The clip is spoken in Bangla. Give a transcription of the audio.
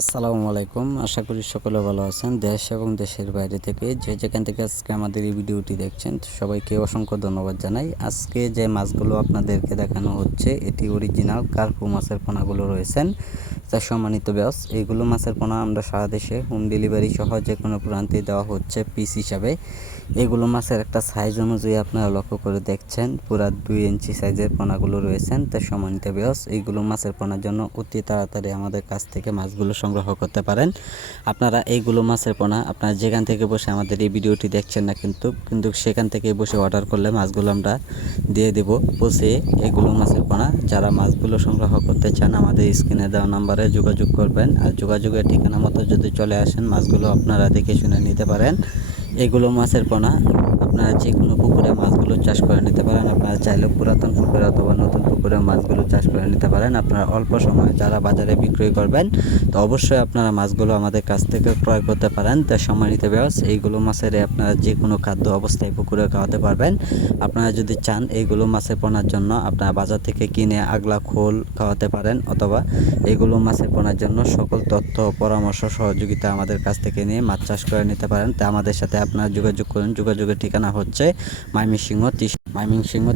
আসসালামু আলাইকুম। আশা করি সকলে ভালো আছেন দেশ এবং দেশের বাইরে থেকে। যে যেখান থেকে আজকে আমাদের এই ভিডিওটি দেখছেন, সবাইকে অসংখ্য ধন্যবাদ জানাই। আজকে যে মাছগুলো আপনাদেরকে দেখানো হচ্ছে এটি অরিজিনাল কার্পু মাছের পোনাগুলো রয়েছেন। তার সম্মানিত ব্যাস এইগুলো মাছের পোনা আমরা সারা দেশে হোম ডেলিভারি সহ যে কোনো প্রান্তে দেওয়া হচ্ছে পিস হিসাবে। এগুলো মাছের একটা সাইজ অনুযায়ী আপনারা লক্ষ্য করে দেখছেন, পুরা দুই ইঞ্চি সাইজের পোনাগুলো রয়েছেন। তার সম্মানিত ব্যাস এইগুলো মাছের পোনার জন্য অতি তাড়াতাড়ি আমাদের কাছ থেকে মাছগুলো সংগ্রহ করতে পারেন। আপনারা এইগুলো মাছের পোনা আপনারা যেখান থেকে বসে আমাদের এই ভিডিওটি দেখছেন না কিন্তু কিন্তু সেখান থেকে বসে অর্ডার করলে মাছগুলো আমরা দিয়ে দেব। বসে এগুলো মাছের পোনা যারা মাছগুলো সংগ্রহ করতে চান, আমাদের স্ক্রিনে দেওয়া নাম্বারে যোগাযোগ করবেন। আর যোগাযোগের ঠিকানা মতো যদি চলে আসেন, মাছগুলো আপনারা দেখে শুনে নিতে পারেন। এগুলো মাছের পোনা। আপনারা যে কোনো পুকুরে মাছগুলো চাষ করে নিতে পারেন। আপনারা চাইলে পুরাতন পুকুরে অথবা পুকুরে মাছগুলো চাষ করে নিতে পারেন। আপনারা অল্প সময়ে যারা বাজারে বিক্রয় করবেন, তো অবশ্যই আপনারা মাছগুলো আমাদের কাছ থেকে ক্রয় করতে পারেন। তো নিতে ব্যবস এইগুলো মাছের আপনারা যে কোনো খাদ্য অবস্থায় পুকুরে খাওয়াতে পারবেন। আপনারা যদি চান এইগুলো মাছের পোনার জন্য, আপনারা বাজার থেকে কিনে আগলা খোল খাওয়াতে পারেন অথবা এইগুলো মাছের পোনার জন্য সকল তথ্য, পরামর্শ, সহযোগিতা আমাদের কাছ থেকে নিয়ে মাছ চাষ করে নিতে পারেন। তা আমাদের সাথে আপনারা যোগাযোগ করুন। যোগাযোগের ঠিকানা হচ্ছে মাইমিংসিংহ মাইমিংসিংহ